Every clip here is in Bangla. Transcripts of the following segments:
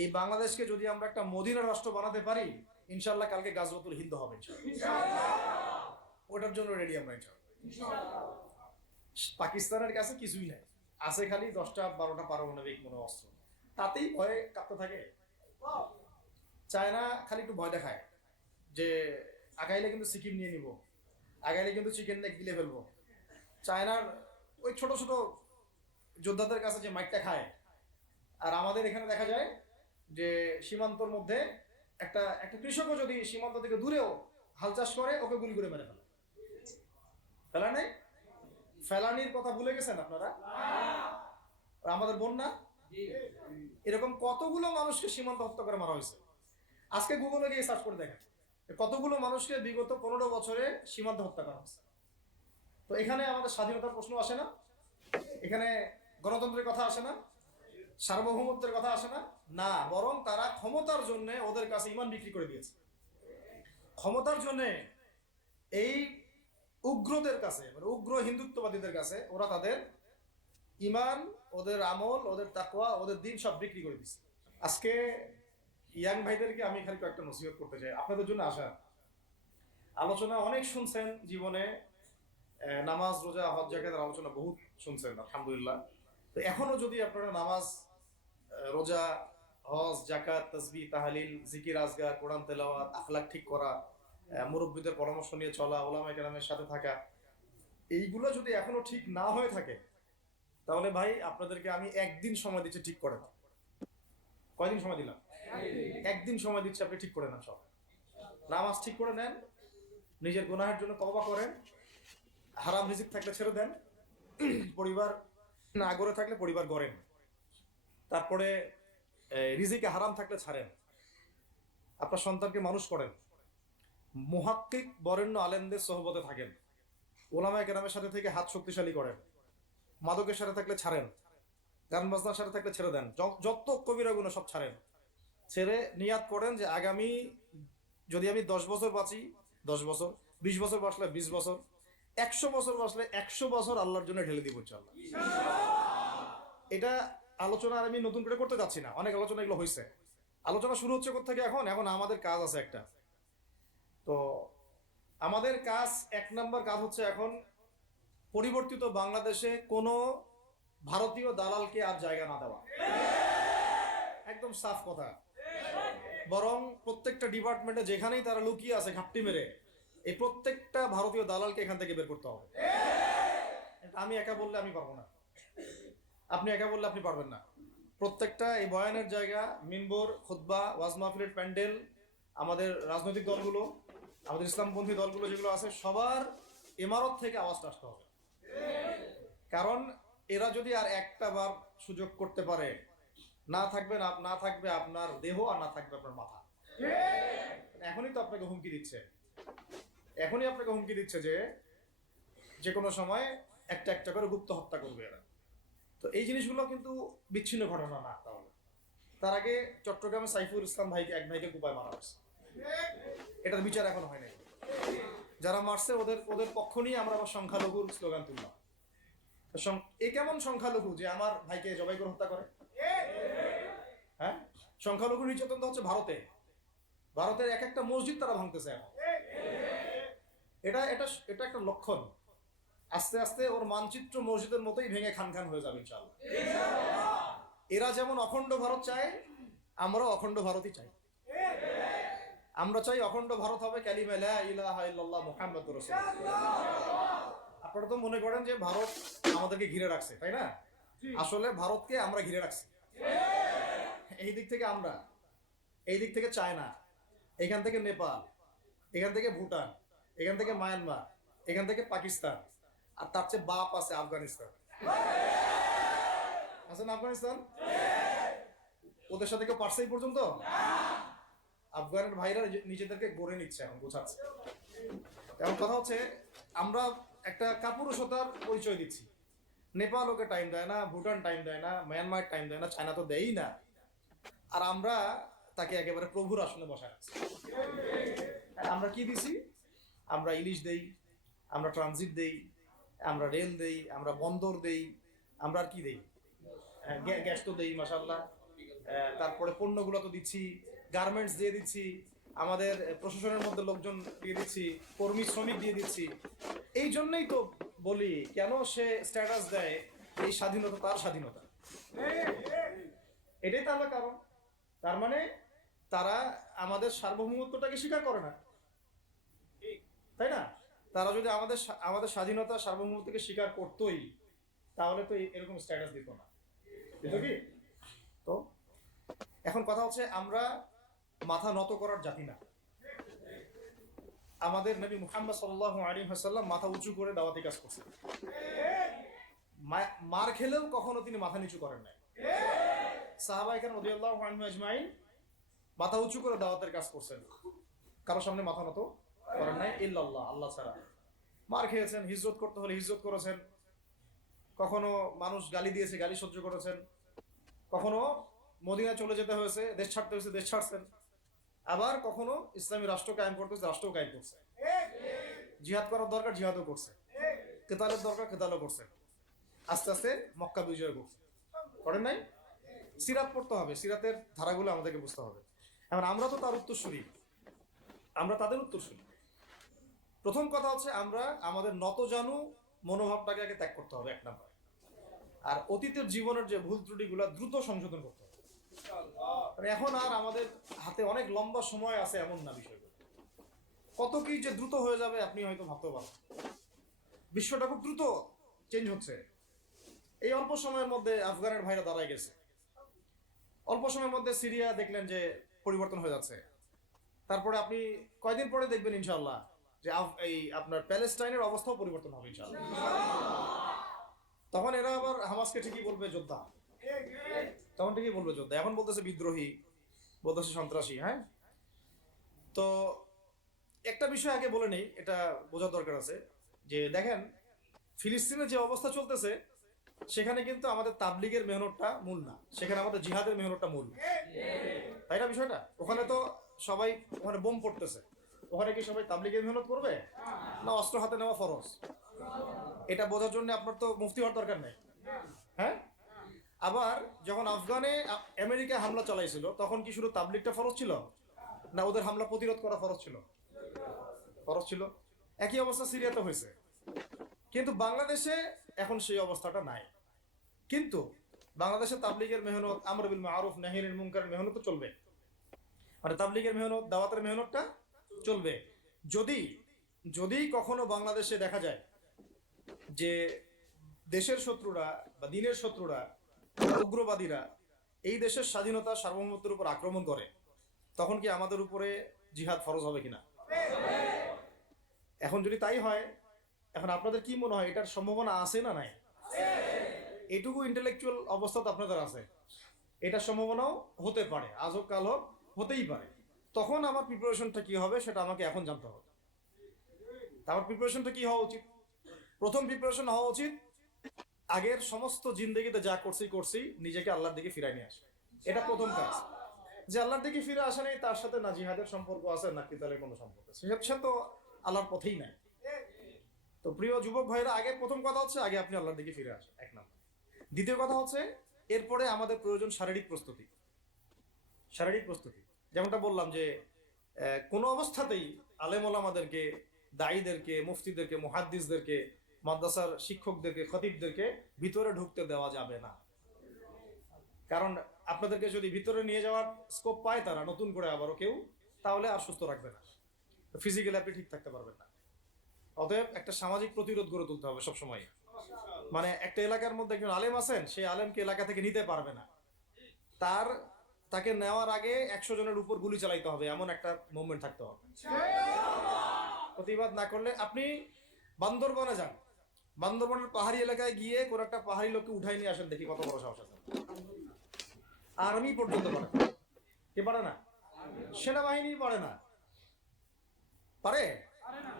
এই বাংলাদেশকে যদি আমরা একটা মদিনার রাষ্ট্র বানাতে পারি, ইনশাল্লাহ কালকে গাজওয়াতুল হিন্দ হবে ওটার জন্য রেডি আমরা ইনশাল্লাহ। পাকিস্তানের কাছে কিছুই নাই, আছে খালি 10টা 12টা পারমাণবিক মনে অস্ত্র, তাতেই ভয়ে কাঁপতে থাকে। চায়না খালি একটু ভয় দেখায় যে আগাইলে কিন্তু সিকিম নিয়ে নিব, আগাইলে কিন্তু চিকেন নেক গিলে ফেলবো। চায়নার ওই ছোট ছোট যোদ্ধাদের কাছে যে মাইকটা খায়, আর আমাদের এখানে দেখা যায় যে সীমান্তর মধ্যে একটা একটা কৃষকও যদি সীমান্ত থেকে দূরেও হাল চাষ করে, ওকে গুলি করে মেরে ফেলে। ফেলা নেই, ফেলানির কথা ভুলে গেছেন আপনারা? আমাদের বন্যা এরকম কতগুলো মানুষকে সীমান্ত হত্যা করে মারা হয়েছে। আজকে গুগলে গিয়ে সার্চ করে দেখেন কতগুলো মানুষকে বিগত 15 বছরে সীমান্ত হত্যা করা হয়েছে। তো এখানে আমাদের স্বাধীনতার প্রশ্ন আসে না, এখানে গণতন্ত্রের কথা আসে না, সার্বভৌমত্বের কথা আসে না, না, বরং তারা ক্ষমতার জন্য ওদের কাছে ইমান বিক্রি করে দিয়েছে। ক্ষমতার জন্য এই উগ্রদের কাছে, মানে উগ্র হিন্দুত্ববাদীদের কাছে ওরা তাদের ইমান, ওদের আমল, ওদের তাকওয়া, ওদের দিন সব বিক্রি করে দিচ্ছে। আজকে ইয়াং ভাইদেরকে আমি খালি কয়েকটা নসিহত করতে চাই, আপনাদের জন্য আসা। আলোচনা অনেক শুনছেন জীবনে, নামাজ রোজা হজ জাকাতের আলোচনা বহুত শুনছেন আলহামদুলিল্লাহ। তো এখনো যদি আপনারা নামাজ রোজা হজ জাকাত তাসবিহ তাহলিল জিকির আজগার কোরআন তেলাওয়াত আখলাক ঠিক করা, মুরব্বীদের পরামর্শ নিয়ে চলা, ওলামায়ে কেরামের সাথে থাকা, এইগুলো যদি এখনো ঠিক না হয়ে থাকে, তাহলে ভাই আপনাদেরকে আমি একদিন সময় দিচ্ছি ঠিক করে নাও। কয়দিন সময় দিলাম? একদিন সময় দিচ্ছি, আপনি ঠিক করে নেন সব। নামাজ ঠিক করে নেন, নিজের গুনাহের জন্য তওবা করেন, হারাম রিজিক থাকলে ছেড়ে দেন, পরিবার না গড়ে থাকলে পরিবার গড়েন, তারপরে রিজিকে হারাম থাকলে ছাড়েন, আপনার সন্তানকে মানুষ করেন, মুহাক্কিক বরেণ্য আলেমদের সোহবতে থাকেন, ওলামায়ে কেরামের সাথে থেকে হাত শক্তিশালী করেন, মাদকের সাথে থাকলে ছাড়েন, গান বাজনার সাথে থাকলে ছেড়ে দেন, যত কবিরা গুনাহ সব ছাড়েন। ছেড়ে নিয়াত করেন যে আগামী যদি আমি 10 বছর বাঁচি 10 বছর, 20 বছর বাঁচলে 20 বছর, 100 বছর বাঁচলে 100 বছর আল্লাহর জন্য ঢেলে দিব ইনশাআল্লাহ। এটা আলোচনা আর আমি নতুন করে করতে যাচ্ছি না, অনেক আলোচনা এগুলো হয়েছে। আলোচনা শুরু হচ্ছে কোত্থেকে? এখন আমাদের কাজ আছে একটা। তো আমাদের কাজ, 1 নম্বর কাজ হচ্ছে এখন পরিবর্তিত বাংলাদেশে কোনো ভারতীয় দালালকে আর জায়গা না দেওয়া। একদম সাফ কথা। বরং প্রত্যেকটা ডিপার্টমেন্টে যেখানেই তারা লুকিয়ে আছে ঘাপটি মেরে, এই প্রত্যেকটা ভারতীয় দালালকে এখান থেকে বের করতে হবে। আমি একা বললে আমি পারবো না, আপনি একা বললে আপনি পারবেন না। প্রত্যেকটা এই বয়ানের জায়গা, মিম্বর, খুতবা, ওয়াজ মাহফিলের প্যান্ডেল, আমাদের রাজনৈতিক দলগুলো, আমাদের ইসলামপন্থী দলগুলো যেগুলো আছে, সবার ইমারত থেকে আওয়াজটা আসতে হবে। কারণ এরা যদি আর একটা বার সুযোগ করতে পারে, না থাকবে আপনার দেহ, আর না থাকবে আপনার মাথা। এখনই তো আপনাকে হুমকি দিচ্ছে যে কোনো সময় একটা একটা করে গুপ্ত হত্যা করবে এরা। তো এই জিনিসগুলো কিন্তু বিচ্ছিন্ন ঘটনা না। তাহলে তার আগে চট্টগ্রামে সাইফুল ইসলাম ভাইকে, এক ভাইকে কুপায় মারা হয়েছে, এটার বিচার এখনো হয় নাই। যারা মারছে ওদের পক্ষ নিয়ে আমরা আবার সংখ্যালঘুর স্লোগান তুললাম। এ কেমন সংখ্যালঘু যে আমার ভাইকে জবাই করে হত্যা করে? হ্যাঁ, সংখ্যালঘু নির্যাতন হচ্ছে ভারতের এক একটা মসজিদ তারা ভাঙতেছে এখন। এটা এটা এটা একটা লক্ষণ। আস্তে আস্তে ওর মানচিত্র মসজিদের মতোই ভেঙে খান খান হয়ে যাবে ইনশাআল্লাহ। এরা যেমন অখণ্ড ভারত চায়, আমরাও অখণ্ড ভারতই চাই। আমরা চাই অখণ্ড ভারত হবে কালিমা লা ইলাহা ইল্লাল্লাহ মুহাম্মাদুর রাসূলুল্লাহ। আপনারা তো মনে করেন যে ভারত আমাদেরকে ঘিরে রাখছে, তাই না? আসলে ভারতকে আমরা ঘিরে রাখছি। এই দিক থেকে আমরা, এই দিক থেকে চায়না, এখান থেকে নেপাল, এখান থেকে ভুটান, এখান থেকে মায়ানমার, এখান থেকে পাকিস্তান, আর তার চেয়ে বাপ আছে আফগানিস্তান। আছে না আফগানিস্তান? ওদের সাথে কেউ পারছে এই পর্যন্ত? আফগানের ভাইরা নিজেদেরকে গড়ে নিচ্ছে, এখন গোছাচ্ছে। এখন কথা হচ্ছে, আমরা একটা কাপুরুষতার পরিচয় দিচ্ছি। নেপাল ওকে টাইম দেয় না, ভুটান টাইম দেয় না, মায়ানমার টাইম দেয় না, চায়না তো দেয়ই না, আর আমরা তাকে একেবারে প্রভুর আসনে বসায় রাখছি। আমরা কি দিছি? আমরা ইলিশ দেই, আমরা ট্রানজিট দেই, আমরা রেল দেই, আমরা বন্দর দেই, আমরা আর কি দেই? গ্যাস তো দেই মাশাআল্লাহ, তারপরে পণ্যগুলো তো দিচ্ছি, গার্মেন্টস দিয়ে দিচ্ছি, আমাদের প্রশাসনের মধ্যে লোকজন দিয়ে দিচ্ছি, কর্মী শ্রমিক দিয়ে দিচ্ছি। এই জন্যই তো বলি কেন সে স্ট্যাটাস দেয় এই স্বাধীনতা তার স্বাধীনতা, এটাই তাহলে কারণ। তার মানে তারা আমাদের সার্বভৌমত্বটাকে স্বীকার করে না, তাই না? তারা যদি আমাদের স্বাধীনতা সার্বভৌমত্বকে স্বীকার করতোই তাহলে তো এরকম স্ট্যাটাস দিত না, দিত কি? তো এখন কথা হচ্ছে আমরা মাথা নত করার জাতি না। আমাদের নবী মুহাম্মদ সাল্লাল্লাহু আলাইহি ওয়াসাল্লাম মাথা উঁচু করে দাওয়াতি কাজ করছেন, মার খেলেও কখনো তিনি মাথা নিচু করেন নাই। সাহাবায়ে কেরাম রাদিয়াল্লাহু আনহুম আজমাইন মাথা উঁচু করে দাওয়াতের কাজ করছেন, কারোর সামনে মাথা নত করেন নাই ইল্লাল্লাহ, আল্লাহ ছাড়া। মার খেয়েছেন, হিজরত করতে হলে হিজরত করেছেন, কখনো মানুষ গালি দিয়েছে, গালি সহ্য করেছেন, কখনো মদিনায় চলে যেতে হয়েছে, দেশ ছাড়তে হয়েছে, দেশ ছাড়ছেন, আবার কখনো ইসলামী রাষ্ট্র কায়েম করতে হয়েছে, রাষ্ট্র কায়েম করছে। জিহাদ করার দরকার জিহাদও করছে, কেতালের দরকার কেতালও করছে, আস্তে আস্তে মক্কা বিজয় করছে, করেন নাই? সিরাত পড়তে হবে, সিরাতের ধারাগুলো আমাদেরকে বুঝতে হবে। এখন আমরা তো তার উত্তরসূরি, আমরা তাদের উত্তরসূরি। প্রথম কথা হচ্ছে আমরা আমাদের নতজানু মনোভাবটাকে আগে ত্যাগ করতে হবে, এক নাম্বার। আর অতীতের জীবনের যে ভুল ত্রুটিগুলো দ্রুত সংশোধন করতে হবে। এখন আর আমাদের হাতে অনেক লম্বা সময় আছে এমন না, বিষয়গুলো কত কি যে দ্রুত হয়ে যাবে আপনি হয়তো ভাবতে পারেন। বিশ্বটা খুব দ্রুত চেঞ্জ হচ্ছে। এই অল্প সময়ের মধ্যে আফগানের ভাইরা দাঁড়ায় গেছে, অল্প সময়ের মধ্যে সিরিয়া দেখলেন যে পরিবর্তন হয়ে যাচ্ছে। তারপরে আপনি কয়দিন পরে দেখবেন ইনশাআল্লাহ যে এই আপনার প্যালেস্টাইনের অবস্থাও পরিবর্তন হবে ইনশাআল্লাহ। তখন এরা আবার হামাসকে ঠিকই বলবে যোদ্ধা, তখন ঠিকই বলবে যোদ্ধা। এখন বলতেছে বিদ্রোহী, বলতেছে সন্ত্রাসী। হ্যাঁ, তো একটা বিষয় আগে বলে নেই, এটা বোঝার দরকার আছে যে দেখেন ফিলিস্তিনের যে অবস্থা চলতেছে সেখানে কিন্তু আমাদের তাবলিগের মেহনতটা মূল না, সেখানে আমাদের জিহাদের মেহনতটা মূল, তাই না? বিষয়টা ওখানে তো সবাই, ওখানে বোম পড়তেছে, ওখানে কি সবাই তাবলিগের মেহনত করবে না অস্ত্র হাতে নেওয়া ফরজ? এটা বোঝার জন্য আপনার তো মুফতি হওয়ার দরকার নেই। হ্যাঁ, আবার যখন আফগানে আমেরিকা হামলা চালাইছিল তখন কি শুধু তাবলিগটা ফরজ ছিল না ওদের হামলা প্রতিরোধ করা ফরজ ছিল? ফরজ ছিল। একই অবস্থা সিরিয়াতে হয়েছে, কিন্তু বাংলাদেশে এখন সেই অবস্থাটা নাই। কিন্তু বাংলাদেশে তাবলিগের মেহনত, আমর বিল মারুফ নাহি আনিল মুনকারের মেহনত তো চলবে, মানে তাবলিগের মেহনত, দাওয়াতের মেহনতটা চলবে। যদি যদি কখনো বাংলাদেশে দেখা যায় যে দেশের শত্রুরা বা দিনের শত্রুরা, উগ্রবাদীরা এই দেশের স্বাধীনতা সার্বভৌমত্বের উপর আক্রমণ করে, তখন কি আমাদের উপরে জিহাদ ফরজ হবে কিনা? এখন যদি তাই হয়, এখন আপনাদের কি মনে হয় এটার সম্ভাবনা আছে না নাই? এইটুকু ইন্টেলেকচুয়াল অবস্থা তো আপনাদের আছে, এটার সম্ভাবনাও হতে পারে, আজ হোক কাল হোক, হতেই পারে। তখন আমার প্রিপারেশনটা কি হবে সেটা আমাকে এখন জানতে হবে। আমার প্রিপারেশনটা কি হওয়া উচিত? প্রথম প্রিপারেশন হওয়া উচিত আগের সমস্ত জিন্দেগিতে যা করছি নিজেকে আল্লাহর দিকে ফিরাই নিয়ে আসে। এটা প্রথম কাজ। যে আল্লাহর দিকে ফিরে আসা নেই তার সাথে না জিহাদের সম্পর্ক আছে না কিতালের কোনো সম্পর্ক আছে, সে তো আল্লাহর পথেই নাই। তো প্রিয় যুবক ভাইরা, আগে প্রথম কথা হচ্ছে আগে আপনি আল্লাহর দিকে ফিরে আসেন, এক নাম্বার। দ্বিতীয় কথা হচ্ছে এরপরে আমাদের প্রয়োজন শারীরিক প্রস্তুতি। শারীরিক প্রস্তুতি যেমনটা বললাম যে কোনো অবস্থাতেই আলেম ওলামাদেরকে, দায়ীদেরকে, মুফতিদেরকে, মুহাদ্দিসদেরকে, মাদ্রাসার শিক্ষকদেরকে, খতিবদেরকে ভিতরে ঢুকতে দেওয়া যাবে না। কারণ আপনাদেরকে যদি ভিতরে নিয়ে যাওয়ার স্কোপ পায় তারা নতুন করে আবারও কেউ, তাহলে আর সুস্থ রাখবে না, ফিজিক্যালি আপনি ঠিক থাকতে পারবেন না। অতএব একটা সামাজিক প্রতিরোধ গড়ে তুলতে হবে সবসময়। মানে একটা এলাকার মধ্যে একজন আলেম আছেন, সেই আলেমকে এলাকা থেকে নিতে পারবে না, তাকে নেওয়ার আগে 100 জনের উপর গুলি চালাইতে হবে, এমন একটা মুভমেন্ট থাকতে হবে। প্রতিবাদ না করলে আপনি বান্দরবনে যান, বান্দরবনের পাহাড়ি এলাকায় গিয়ে কোন একটা পাহাড়ি লোককে উঠাই নিয়ে আসেন, দেখি কত বড় সাহস আছে। আর্মি পর্যন্ত পারে, কে পারে না? সেনাবাহিনী পারে না, পারে?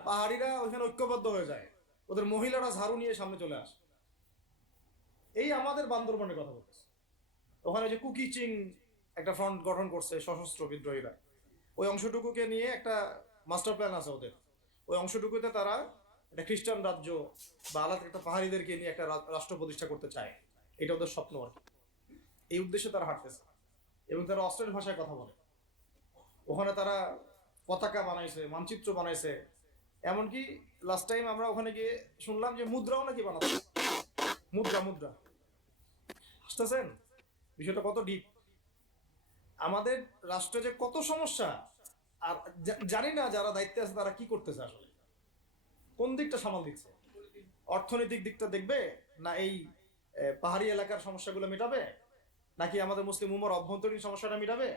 পাহাড়িরা ওইখানে ঐক্যবদ্ধ হয়ে যায়, ওদের মহিলারা ঝাড়ু নিয়ে সামনে চলে আসে। এই আমাদের বান্দরবনের কথা বলতেছে, ওখানে যে কুকি চিং একটা ফ্রন্ট গঠন করছে সশস্ত্র বিদ্রোহীরা, ওই অংশটুকুকে নিয়ে একটা মাস্টার প্ল্যান আছে ওদের। ওই অংশটুকুতে তারা একটা খ্রিস্টান রাজ্য বা আলাদা একটা পাহাড়িদেরকে নিয়ে একটা রাষ্ট্র প্রতিষ্ঠা করতে চায়, এটা ওদের স্বপ্ন আর কি। এই উদ্দেশ্যে তারা হাঁটতেছে। এবং তারা অস্ট্রেলিয়ান ভাষায় কথা বলে। ওখানে তারা পতাকা বানাইছে, মানচিত্র বানাইছে, এমনকি লাস্ট টাইম আমরা ওখানে গিয়ে শুনলাম যে মুদ্রাও নাকি বানাচ্ছে। মুদ্রা মুদ্রা বুঝতেছেন বিষয়টা কত ডিপ। আমাদের রাষ্ট্রে যে কত সমস্যা, আর জানি না যারা দায়িত্বে আছে তারা কি করতেছে, আসলে কোন দিকটা সামাল দিচ্ছে। অর্থনৈতিক দিকটা দেখবে, না এই পাহাড়ি এলাকার সমস্যাগুলো মেটাবে, নাকি আমাদের মুসলিম উম্মার অভ্যন্তরীণ সমস্যাটা মেটাবে,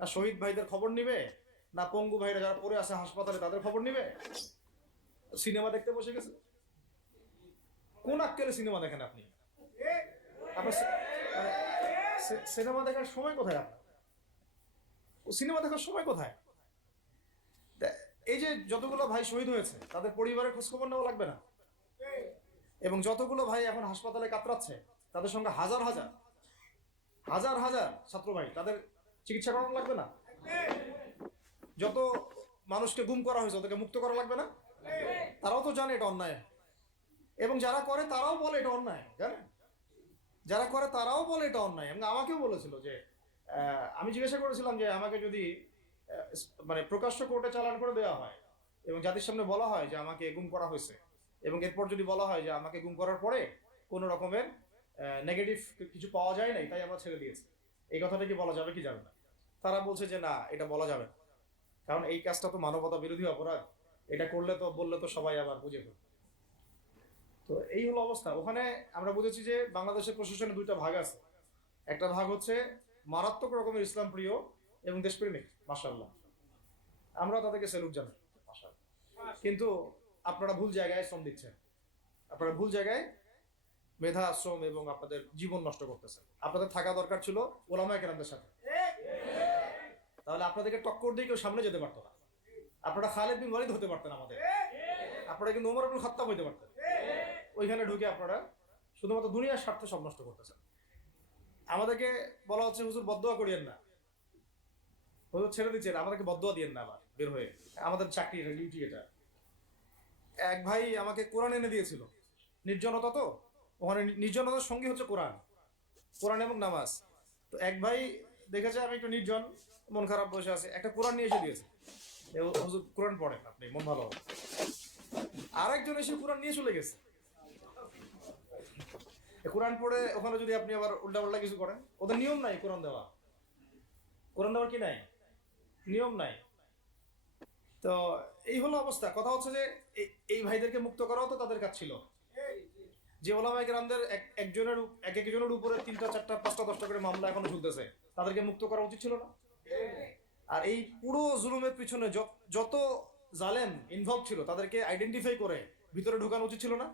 না শহীদ ভাইদের খবর নিবে, না পঙ্গু ভাইরা যারা পড়ে আছে হাসপাতালে তাদের খবর নিবে? সিনেমা দেখতে বসে গেছে। কোন আক্কেলে সিনেমা দেখেন আপনি? আপনার সিনেমা দেখার সময় কোথায়? আপনার সিনেমা দেখার সময় কোথায়? এই যে যতগুলো ভাই শহীদ হয়েছে তাদের পরিবারের খোঁজখবর নেওয়া লাগবে না? এবং যতগুলো ভাই এখন হাসপাতালে কাতরাচ্ছে তাদের সঙ্গে হাজার হাজার হাজার হাজার ছাত্র ভাই, তাদের চিকিৎসা করানো লাগবে না? যত মানুষকে গুম করা হয়েছে ওদেরকে মুক্ত করা লাগবে না? তারাও তো জানে এটা অন্যায়, এবং যারা করে তারাও বলে এটা অন্যায়। জানেন, যারা করে তারাও বলে এটা অন্যায়। এবং আমাকেও বলেছিল যে আমি জিজ্ঞাসা করেছিলাম যে আমাকে যদি মানে প্রকাশ্য কোর্টে চালান করে দেওয়া হয় এবং জাতির সামনে বলা হয় যে আমাকে গুম করা হয়েছে, এবং এরপর যদি বলা হয় যে আমাকে গুম করার পরে কোনো রকমের নেগেটিভ কিছু পাওয়া যায় নাই তাই আমরা ছেড়ে দিয়েছি, এই কথাটা কি বলা যাবে কি যাবে না? তারা বলছে যে না, এটা বলা যাবে না, কারণ এই কাজটা তো মানবতা বিরোধী অপরাধ, এটা করলে তো বললে তো সবাই আবার বুঝে ফেলবে। তো এই হলো অবস্থা। ওখানে আমরা বুঝেছি যে বাংলাদেশের প্রশাসনে দুইটা ভাগ আছে। একটা ভাগ হচ্ছে মারাত্মক রকমের ইসলাম প্রিয় এবং দেশপ্রেমিক, মাশাআল্লাহ, আমরা তাদেরকে স্যালুট জানাই, মাশাআল্লাহ। কিন্তু আপনারা ভুল জায়গায় শ্রম দিচ্ছেন, আপনারা ভুল জায়গায় মেধা, শ্রম এবং আপনাদের জীবন নষ্ট করতেছেন। আপনাদের থাকা দরকার ছিল ওলামায়ে কেরামদের সাথে, তাহলে আপনাদেরকে টক্কর দিয়ে কেউ সামনে যেতে পারতো না। আপনারা খালিদ বিন ওয়ালিদ হতে পারতেন আমাদের, আপনারা কিন্তু ওমর ইবনে খাত্তাব হইতে পারতেন। ওইখানে ঢুকে আপনারা শুধুমাত্র দুনিয়ার স্বার্থে সব নষ্ট করতেছেন। আমাদেরকে বলা হচ্ছে হুজুর বদদোয়া করিয়েন না, হুজুর ছেড়ে দিচ্ছেন, আমাদেরকে বদদোয়া দিয়েন না আবার বের হয়ে। আমাদের চাকরি, এটা ডিউটি। এটা এক ভাই আমাকে কোরআন এনে দিয়েছিল, নির্জনতা তো, ওখানে নির্জনতার সঙ্গী হচ্ছে কোরআন, কোরআন এবং নামাজ। তো এক ভাই দেখেছে আমি একটু নির্জন, মন খারাপ বসে আছে, একটা কোরআন নিয়ে এসে দিয়েছে, হুজুর কোরআন পড়েন আপনি, মন ভালো হবে। আর একজন এসে কোরআন নিয়ে চলে গেছে। কোরআন পড়ে ওখানে যদি আপনি আবার উল্টাপাল্টা কিছু করেন, ওদের নিয়ম নাই কোরআন দেওয়া, কোরআন দেওয়ার কি নাই, নিয়ম নাই। তো এই হলো অবস্থা। কথা হচ্ছে যে এই ভাইদেরকে মুক্ত করাও তো তাদের কাজ ছিল। যে ওলামায়ে কেরামদের একজনের একজনের উপরে 3টা 4টা 5টা 10টা করে মামলা এখনো চলতেছে, তাদেরকে মুক্ত করা উচিত ছিল না? আর এই পুরো জুলুমের পিছনে যত জালেম ইনভলভ ছিল তাদেরকে আইডেন্টিফাই করে ভিতরে ঢোকানো উচিত ছিল না?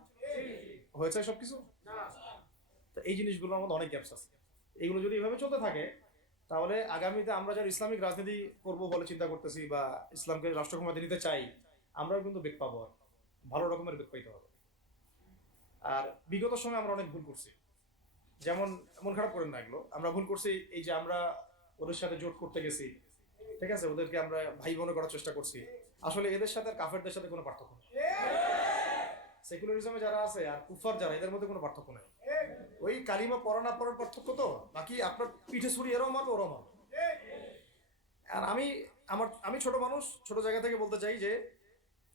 হয়েছে সবকিছু? তো এই জিনিসগুলোর মধ্যে অনেক গ্যাপস আছে। এগুলো যদি এভাবে চলতে থাকে তাহলে আগামীতে আমরা যারা ইসলামিক রাজনীতি করব বলে চিন্তা করতেছি বা ইসলামকে রাষ্ট্র ক্ষমতায় নিতে চাই, আমরাও কিন্তু বেগ পাবো, ভালো রকমের বেগ পাইতে হবে। আর বিগত সময় আমরা অনেক ভুল করছি, যেমন মন খারাপ করেন না, এগুলো আমরা ভুল করছি। এই যে আমরা ওদের সাথে জোট করতে গেছি, ঠিক আছে, ওদেরকে আমরা ভাই বোনে করার চেষ্টা করছি, আসলে এদের সাথে আর কাফেরদের সাথে কোনো পার্থক্য নেই। সেকুলারিজমে যারা আছে আর কুফার যারা, এদের মধ্যে কোনো পার্থক্য নেই। ওই কালিমা পড়া না পড়ার পার্থক্য, তো বাকি আপনার পিঠে ছুরি এরাও মারবে ওরাও মারবে। আর আমি ছোট মানুষ, ছোট জায়গা থেকে বলতে চাই যে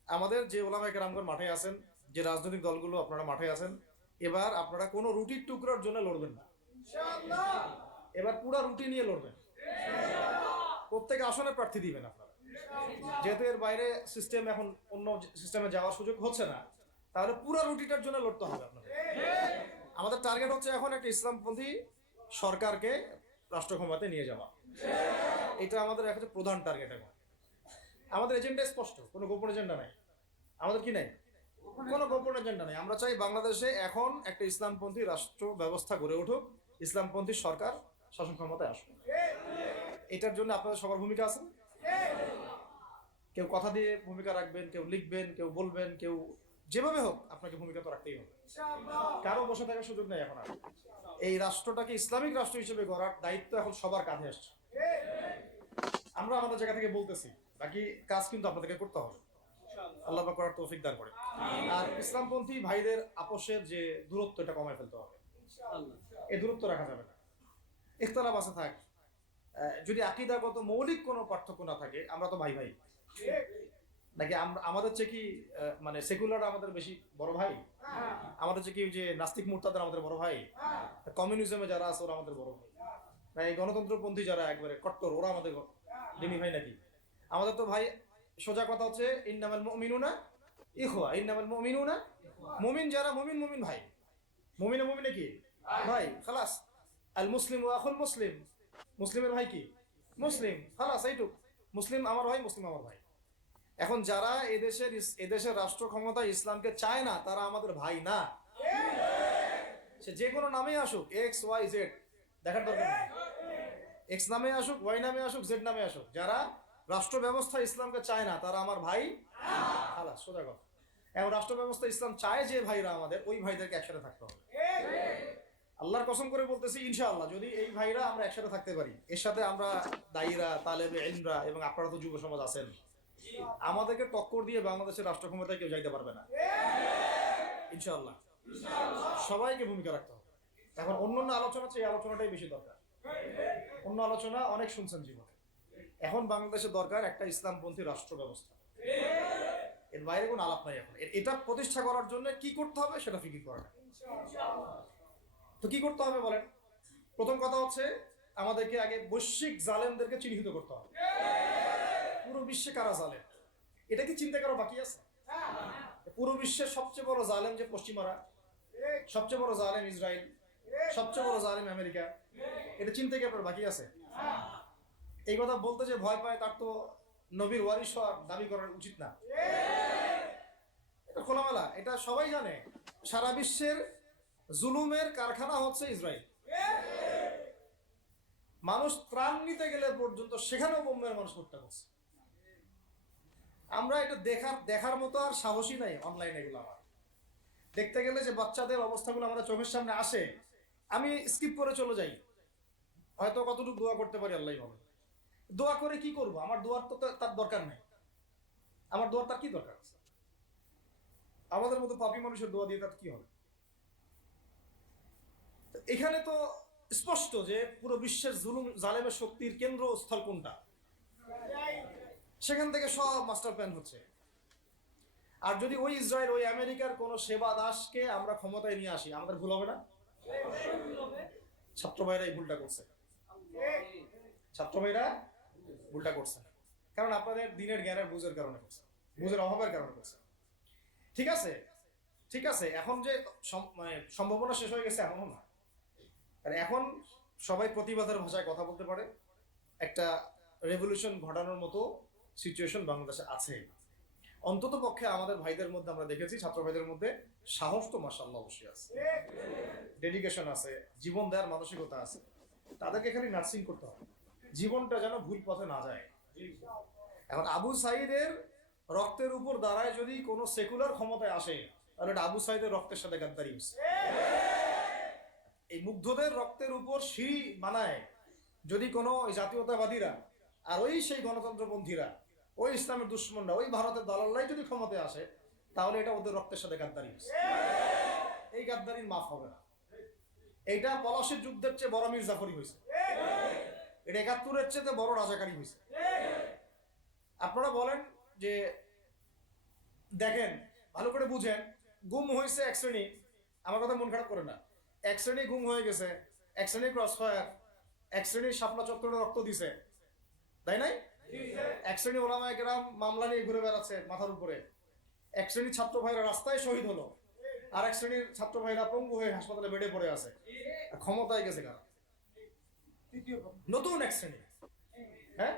আমাদের যে ওলামায়ে কেরামগণ মাঠে আছেন, যে রাজনৈতিক দলগুলো আপনারা মাঠে আছেন, এবার আপনারা কোনো রুটির টুকরার জন্য লড়বেন না, এবার পুরা রুটি নিয়ে লড়বেন। প্রত্যেক আসনে প্রার্থী দিবেন আপনারা, যেহেতু এর বাইরে সিস্টেম এখন অন্য সিস্টেমে যাওয়ার সুযোগ হচ্ছে না, তাহলে পুরা রুটিটার জন্য লড়তে হবে আপনাদের। আমাদের টার্গেট হচ্ছে এখন একটা ইসলামপন্থী সরকারকে রাষ্ট্র ক্ষমতায় নিয়ে যাওয়া, এটা আমাদের একটা প্রধান টার্গেট। এখন আমাদের এজেন্ডা স্পষ্ট, কোনো গোপন এজেন্ডা নাই। আমাদের কি নাই? কোনো গোপন এজেন্ডা নাই। আমরা চাই বাংলাদেশে এখন একটা ইসলামপন্থী রাষ্ট্র ব্যবস্থা গড়ে উঠুক, ইসলামপন্থী সরকার শাসন ক্ষমতায় আসুক। এটার জন্য আপনাদের সবার ভূমিকা আছে। কেউ কথা দিয়ে ভূমিকা রাখবেন, কেউ লিখবেন, কেউ বলবেন, কেউ যেভাবে হোক আপনাকে ভূমিকা তো রাখতেই হবে। কারো বসে থাকার সুযোগ নেই এখন আর। এই রাষ্ট্রটাকে ইসলামিক রাষ্ট্র হিসেবে গড়ার দায়িত্ব এখন সবার কাঁধে আসছে। আমরা আমাদের জায়গা থেকে বলতেছি, বাকি কাজ কিন্তু আপনাদেরকে করতে হবে। আল্লাহ পাক করার তৌফিক দান করে। আর ইসলামপন্থী ভাইদের আপোষের যে দূরত্ব, এটা কমায় ফেলতে হবে। এই দূরত্ব রাখা যাবে না। ইখতিলাফ আছে থাক, যদি আকীদাগত মৌলিক কোনো পার্থক্য না থাকে, আমরা তো ভাই ভাই। নাকি আমাদের চেয়ে কি মানে সেকুলার আমাদের বেশি বড় ভাই? আমাদের চেয়ে কি যে নাস্তিক মুরতাদের আমাদের বড় ভাই? কমিউনিজমে যারা আছে ওরা আমাদের বড় ভাই? না এই গণতন্ত্রপন্থী যারা একবারে কট্টর ওরা আমাদের দিনী ভাই নাকি? আমাদের তো ভাই, সোজা কথা হচ্ছে ইন্নামাল মুমিনুনা ইখওয়া, ইন্নামাল মুমিনুনা, মুমিন যারা মুমিন মুমিন ভাই, মুমিনে মুমিনে কি ভাই, খালাস। আল মুসলিম ওয়া আখুল মুসলিম, মুসলিমের ভাই কি মুসলিম, খালাস এইটুক। মুসলিম আমার ভাই, মুসলিম আমার ভাই। এখন যারা এদেশের রাষ্ট্র ক্ষমতা ইসলামকে চায় না তারা আমাদের ভাই না। সে যে কোনো নামে আসুক, এক্স ওয়াই জেড, দেখার দরকার নেই। এক্স নামে আসুক, ওয়াই নামে আসুক, জেড নামে আসুক, যারা রাষ্ট্র ব্যবস্থা ইসলামকে চায় না তারা আমার ভাই খালাস, সোজা কথা। এখন রাষ্ট্র ব্যবস্থা ইসলাম চায় যে ভাইরা আমাদের, ওই ভাইদেরকে একসাথে থাকতে হবে। আল্লাহর কসম করে বলতেছি, ইনশাআল্লাহ যদি এই ভাইরা আমরা একসাথে থাকতে পারি, এর সাথে আমরা দায়ীরা, তালেবে ইলমরা এবং আপনারা তো যুব সমাজ আছেন, আমাদেরকে টক্কর দিয়ে বাংলাদেশের রাষ্ট্র ক্ষমতায় কেউ যাইতে পারবে না ইনশাআল্লাহ। সবাইকে ভূমিকা রাখতে হবে। এখন অন্য আলোচনা চেয়ে এই আলোচনাটাই বেশি দরকার। অন্য আলোচনা অনেক শুনছেন জীবনে, এখন বাংলাদেশের দরকার একটা ইসলামপন্থী রাষ্ট্র ব্যবস্থা। এর বাইরে কোনো আলাপ নাই। এখন এটা প্রতিষ্ঠা করার জন্য কি করতে হবে সেটা ফিকির করা। তো কি করতে হবে বলেন? প্রথম কথা হচ্ছে আমাদেরকে আগে বৈশ্বিক জালেমদেরকে চিহ্নিত করতে হবে। পুরো বিশ্বে কারা জালেম এটা কি চিন্তা করা বাকি আছে? পুরো বিশ্বের সবচেয়ে বড় জালেম যে পশ্চিমারা, সবচেয়ে বড় জালেম ইসরায়েল, সবচেয়ে বড় জালেম আমেরিকা, এটা চিন্তা কি আপনার বাকি আছে? এই কথা বলতে যে ভয় পায় তার তো নবীর ওয়ারিস হওয়ার দাবি করার উচিত না। এটা খোলামেলা, এটা সবাই জানে। সারা বিশ্বের জুলুমের কারখানা হচ্ছে ইসরায়েল। মানুষ ত্রাণ নিতে গেলে পর্যন্ত সেখানেও বোম্বের মানুষ হত্যা করছে। আমরা এটা দেখার মতো আর সাহসী নাই। অনলাইনে এগুলো আমার দেখতে গেলে যে বাচ্চাদের অবস্থাগুলো আমাদের চোখের সামনে আসে, আমি স্কিপ করে চলে যাই। হয়তো কতটুকু দোয়া করতে পারি আল্লাহই ভালো। দোয়া করে কি করব? আমার দোয়ার তো তার দরকার নেই। আমার দোয়ার তার কি দরকার? আমাদের মতো পাপী মানুষের দোয়া দিয়ে তার কি হবে? এখানে তো স্পষ্ট যে পুরো বিশ্বের জুলুম জালেমের শক্তির কেন্দ্রস্থল কোনটা, সেখান থেকে সব মাস্টার প্ল্যান হচ্ছে। আর যদি ওই ইসরায়েল, ওই আমেরিকার কোন সেবা দাসকে আমরা ক্ষমতায় নিয়ে আসি, আমাদের ভুল হবে না? ছাত্র ভাইরা এই ভুলটা করছে। ছাত্র ভাইরা ভুলটা করছে কারণ আপনাদের দিনের জ্ঞানের বুঝের কারণে করছে, বুঝের অভাবের কারণে করছে। ঠিক আছে, ঠিক আছে। এখন যে মানে সম্ভাবনা শেষ হয়ে গেছে এমনও না। আর এখন সবাই প্রতিবাদের ভাষায় কথা বলতে পারে। একটা রেভলিউশন ঘটানোর মতো সিচুয়েশন বাংলাদেশে আছে। অন্তত পক্ষে আমাদের ভাইদের মধ্যে আমরা দেখেছি, ছাত্র ভাইদের মধ্যে সাহস তো মাশাআল্লাহ অবশ্যই আছে, ডেডিকেশন আছে, জীবন দেওয়ার মানসিকতা আছে। তাদেরকে খালি নার্সিং করতে হবে, জীবনটা যেন ভুল পথে না যায়। এখন আবু সাইদের রক্তের উপর দাঁড়ায় যদি কোনো সেকুলার ক্ষমতায় আসে, তাহলে এটা আবু সাইদের রক্তের সাথে গাদ্দারি হচ্ছে। এই মুগ্ধদের রক্তের উপর সিঁড়ি বানায় যদি কোনো জাতীয়তাবাদীরা আর ওই সেই গণতন্ত্রপন্থীরা, ওই ইসলামের দুশ্মনরা, ওই ভারতের দালালরাই যদি ক্ষমতায় আসে, তাহলে এটা ওদের রক্তের সাথে গাদ্দারি হচ্ছে। এই গাদ্দারির মাফ হবে না। এইটা পলাশির যুদ্ধের চেয়ে বড় মীর জাফরি হয়েছে, এটা ৭১-এর চেয়ে বড় রাজাকারী হয়েছে। আপনারা বলেন যে দেখেন, ভালো করে বুঝেন, গুম হয়েছে এক শ্রেণী, আমার কথা মন খারাপ করে না, এক শ্রেণী গুম হয়ে গেছে, এক শ্রেণী ক্রস ফায়ার, এক শ্রেণী শাপলা চত্বরে রক্ত দিছে, তাই নাই? এক শ্রেণী ওলামায়ে কেরাম মামলা নিয়ে ঘুরে বেড়াচ্ছে মাথার উপরে, এক শ্রেণীর ছাত্র ভাইরা রাস্তায় শহীদ হলো, আর এক শ্রেণীর ছাত্র ভাইরা পঙ্গু হয়ে হাসপাতালে বেডে পড়ে আছে। ক্ষমতায় গেছে কারা? নতুন এক শ্রেণী। হ্যাঁ,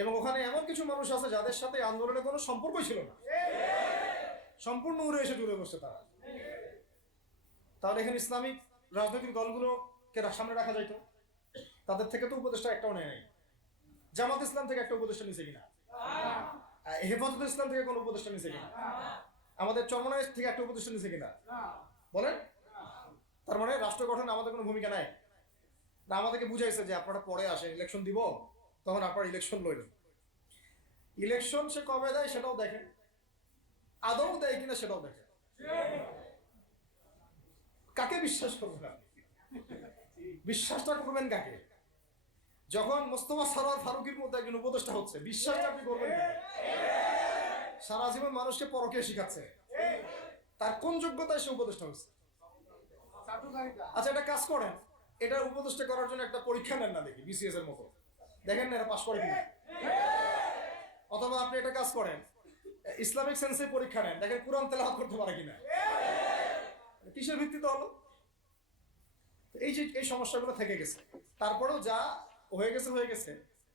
এবং ওখানে এমন কিছু মানুষ আছে যাদের সাথে আন্দোলনের কোনো সম্পর্কই ছিল না, সম্পূর্ণ উড়ে এসে জুড়ে বসছে তারা। তাহলে এখানে ইসলামিক রাজনৈতিক দলগুলোকে সামনে রাখা যাইতো, তাদের থেকে তো উপদেষ্টা একটাও নেয় নাই। জামাত ইসলাম থেকে একটা উপদেষ্টা নিছে কিনা? হেফাজত ইসলাম থেকে কোনো উপদেষ্টা নিছে কিনা? আমাদের চরমনায় থেকে একটা উপদেষ্টা নিছে কিনা বলেন? তার মানে রাষ্ট্র গঠনে আমাদের কোনো ভূমিকা নাই না। আমাদেরকে বুঝাইছে যে আপনারা পরে আসেন, ইলেকশন দিব, তখন আপনারা ইলেকশন লড়বেন। ইলেকশন সে কবে দেয় সেটাও দেখেন, আদৌ দেয় কিনা সেটাও দেখেন। কাকে বিশ্বাস করবেন আপনি? বিশ্বাসটা করবেন কাকে? যখন মোস্তফা সরোয়ার ফারুকের মতো একজন উপদেষ্টা হচ্ছে, বিশ্বাসটা আপনি করবেন কেন? সারা জীবন মানুষকে পরকে শিখাচ্ছে, তার কোন যোগ্যতায় সে উপদেষ্টা হচ্ছে? আচ্ছা, এটা কাজ করেন, এটা উপদেষ্টা করার জন্য একটা পরীক্ষা নেন না, দেখি বিসিএস এর মতো, দেখেন না এটা পাস করে কিনা। অথবা আপনি এটা কাজ করেন, ইসলামিক সেন্সে পরীক্ষা নেন, দেখেন কোরআন তেলাওয়াত করতে পারে কিনা। কিসের ভিত্তিতে হলো? এই যে এই সমস্যাগুলো থেকে গেছে, তারপরেও যা হয়ে গেছে হয়ে গেছে।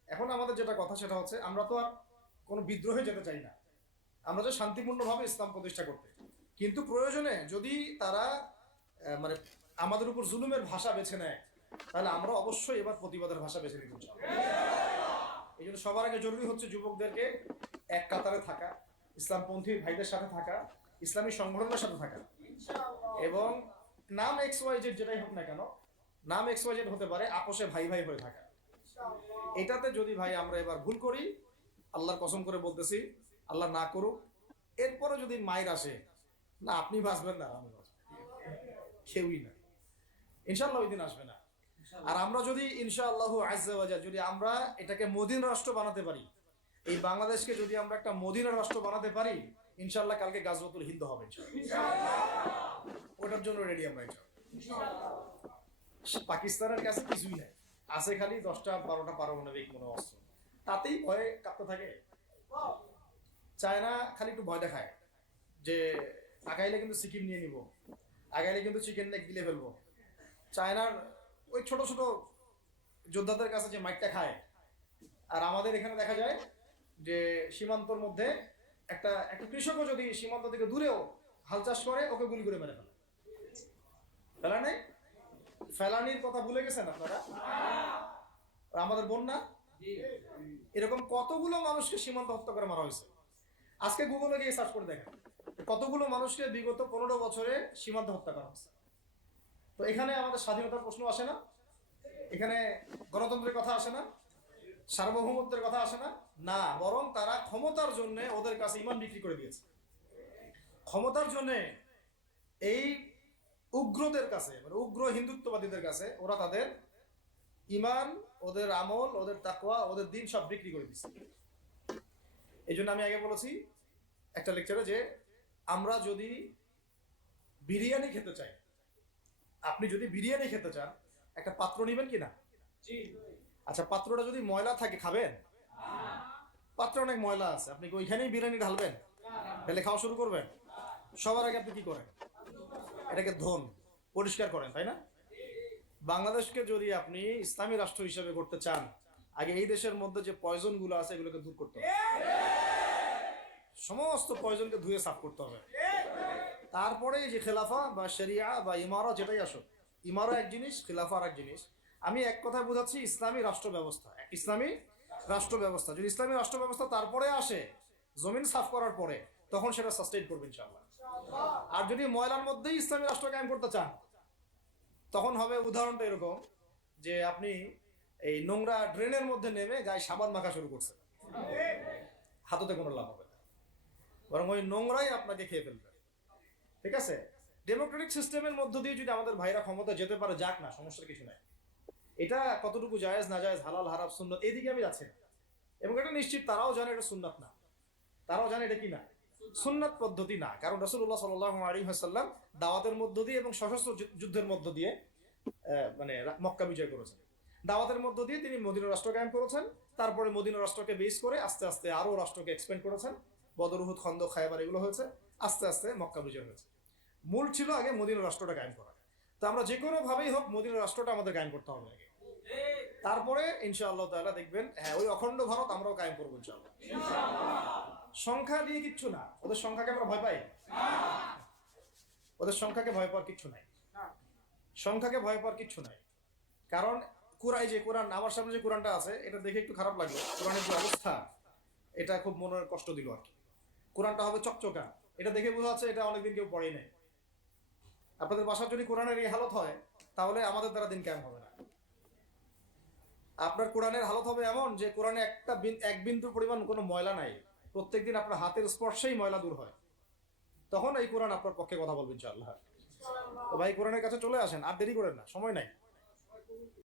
এখন আমাদের যেটা কথা সেটা হচ্ছে, আমরা তো আর কোনো বিদ্রোহে যেতে চাই না, আমরা যে শান্তিপূর্ণভাবে ইসলাম প্রতিষ্ঠা করতে। কিন্তু প্রয়োজনে যদি তারা মানে আমাদের উপর জুলুমের ভাষা বেছে নেয়, তাহলে আমরা অবশ্যই এবার প্রতিবাদের ভাষা বেছে নিতে চাই। এই জন্য সবার আগে জরুরি হচ্ছে যুবকদেরকে এক কাতারে থাকা, ইসলামপন্থী ভাইদের সাথে থাকা, ইসলামী সংগঠনের সাথে থাকা, এবং নাম XYZ যেটাই হোক না কেন, নাম XYZ হতে পারে, আপোষে ভাই ভাই হয়ে থাকা। এটাতে যদি ভাই আমরা এবার ভুল করি, আল্লাহর কসম করে বলতেছি, আল্লাহ না করুক, এরপরে যদি মায়ের আসে, না আপনি বাঁচবেন না আমি বাঁচব, কেউই না, ইনশাআল্লাহ ওই দিন আসবে না। আর আমরা যদি ইনশাআল্লাহ আজ্জা ওয়া জাল যদি আমরা এটাকে মদিনা রাষ্ট্র বানাতে পারি, এই বাংলাদেশকে যদি আমরা একটা মদিনা রাষ্ট্র বানাতে পারি, ইনশাআল্লাহ কালকে গাজওয়াতুল হিন্দ হবে ওটার জন্য রেডি আমরা। পাকিস্তানের কাছে কিছুই নাই, আছে খালি 10টা 12টা পারমাণবিক মনে অস্ত্র, তাতেই ভয়ে কাঁপতে থাকে। চায়না খালি একটু ভয় দেখায় যে আগাইলে কিন্তু সিকিম নিয়ে নিব, আগাইলে কিন্তু চিকেন নেক গিলে ফেলবো। চায়নার ওই ছোট ছোট যোদ্ধাদের কাছে যে মাইকটা খায়, আর আমাদের এখানে দেখা যায় যে সীমান্তর মধ্যে একটা কৃষকও যদি সীমান্ত থেকে দূরেও হাল চাষ করে, ওকে গুলি করে মেরে ফেলে। ফেলানি, ফেলানির কথা ভুলে গেছেন আপনারা? আমাদের বন্যা, এরকম কতগুলো মানুষকে সীমান্ত হত্যা করে মারা হয়েছে। আজকে গুগলে গিয়ে সার্চ করে দেখেন কতগুলো মানুষকে বিগত 15 বছরে সীমান্ত হত্যা করা হয়েছে। তো এখানে আমাদের স্বাধীনতার প্রশ্ন আসে না, এখানে গণতন্ত্রের কথা আসে না, সার্বভৌমত্বের কথা আসে না, না, বরং তারা ক্ষমতার জন্য ওদের কাছে ইমান বিক্রি করে দিয়েছে। ক্ষমতার জন্য এই উগ্রদের কাছে, মানে উগ্র হিন্দুত্ববাদীদের কাছে ওরা তাদের ইমান, ওদের আমল, ওদের তাকওয়া, ওদের দিন সব বিক্রি করে দিচ্ছে। এই জন্য আমি আগে বলেছি একটা লেকচারে যে আমরা যদি বিরিয়ানি খেতে চাই, আপনি যদি বিরিয়ানি খেতে চান, একটা পাত্র নেবেন কিনা? আচ্ছা, পাত্রটা যদি ময়লা থাকে খাবেন? পাত্র অনেক ময়লা আছে, আপনি কি ওইখানেই বিরিয়ানি ঢালবেন? ঢেলে খাওয়া শুরু করবেন? সবার আগে আপনি কি করেন? এটাকে ধোন, পরিষ্কার করেন, তাই না? বাংলাদেশকে যদি আপনি ইসলামী রাষ্ট্র হিসেবে করতে চান, আগে এই দেশের মধ্যে যে পয়জন গুলো আছে এগুলোকে দূর করতে হবে, সমস্ত পয়জনকে ধুয়ে সাফ করতে হবে। তারপরে যে খেলাফা বা শরিয়া বা ইমারা যেটাই আসো, ইমারা এক জিনিস, খেলাফা আর এক জিনিস। আমি এক কথায় বোঝাচ্ছি ইসলামী রাষ্ট্র ব্যবস্থা, ইসলামী রাষ্ট্র ব্যবস্থা। যদি ইসলামী রাষ্ট্র ব্যবস্থা তারপরে আসে, জমিন সাফ করার পরে, তখন সেটা সাস্টেইন করবে ইনশাআল্লাহ। আর যদি ময়লার মধ্যেই ইসলামী রাষ্ট্র কায়েম করতে চান, তখন হবে উদাহরণটা এরকম যে আপনি এই নোংরা ড্রেনের মধ্যে নেমে গায়ে সাবান মাখা শুরু করছেন, হাততে কোনো লাভ হবে না, বরং ওই নোংরাই আপনাকে খেয়ে ফেলবে। ঠিক আছে? ডেমোক্রেটিক সিস্টেমের মধ্য দিয়ে যদি আমাদের ভাইরা ক্ষমতা যেতে পারে, যাক না, সমস্যার কিছু নাই। এটা কতটুকু জায়েজ না জায়েজ, হালাল হারাম সুন্নাত, এইদিকে আমি যাচ্ছি না। এবং এটা নিশ্চিত তারাও জানে এটা সুন্নাত না, তারাও জানে এটা কি না, সুন্নাত পদ্ধতি না। কারণ রাসূলুল্লাহ সাল্লাল্লাহু আলাইহি ওয়াসাল্লাম দাওয়াতের মধ্য দিয়ে এবং সশস্ত্র যুদ্ধের মধ্য দিয়ে মানে মক্কা বিজয় করেছেন। দাওয়াতের মধ্য দিয়ে তিনি মদিনা রাষ্ট্র কায়েম করেছেন। তারপরে মদিনা রাষ্ট্রকে বেস করে আস্তে আস্তে আরো রাষ্ট্রকে এক্সপেন্ড করেছেন। বদর, উহুদ, খন্দক, খায়বার এগুলো হয়েছে, আস্তে আস্তে মক্কা বিজয় হয়েছে। মূল ছিল আগে মদিনা রাষ্ট্রটা কায়েম করা। তো আমরা যে কোনো ভাবেই হোক মদিনা রাষ্ট্রটা আমাদের কায়েম করতে হবে আগে, তারপরে ইনশাআল্লাহ তাআলা দেখবেন হ্যাঁ ওই অখণ্ড ভারত আমরাও কায়েম করবো ইনশাআল্লাহ। সংখ্যা দিয়ে কিচ্ছু না, ওদের সংখ্যাকে আমরা ভয় পাই? ওদের সংখ্যাকে ভয় পাওয়ার কিচ্ছু নাই, সংখ্যাকে ভয় পাওয়ার কিচ্ছু নাই। কারণ কোরআন আমার সামনে যে কোরআনটা আছে, এটা দেখে একটু খারাপ লাগলো, কোরআনের যে অবস্থা, এটা খুব মনের কষ্ট দিল আর কি। কোরআনটা হবে চকচকা, এটা দেখে বোঝা যাচ্ছে এটা অনেকদিন কেউ পড়েই নাই। আপনাদের বাসার যদি কোরআনের এই হালত হয়, তাহলে আমাদের দ্বারা দিন কায়েম হবে না। আপনার কোরআনের হালত হবে এমন যে কোরআনে এক বিন্দু পরিমাণ কোনো ময়লা নাই, প্রত্যেকদিন আপনার হাতের স্পর্শেই ময়লা দূর হয়, তখন এই কোরআন আপনার পক্ষে কথা বলবেন ইনশাআল্লাহ। তো ভাই কোরআনের কাছে চলে আসেন, আর দেরি করেন না, সময় নাই।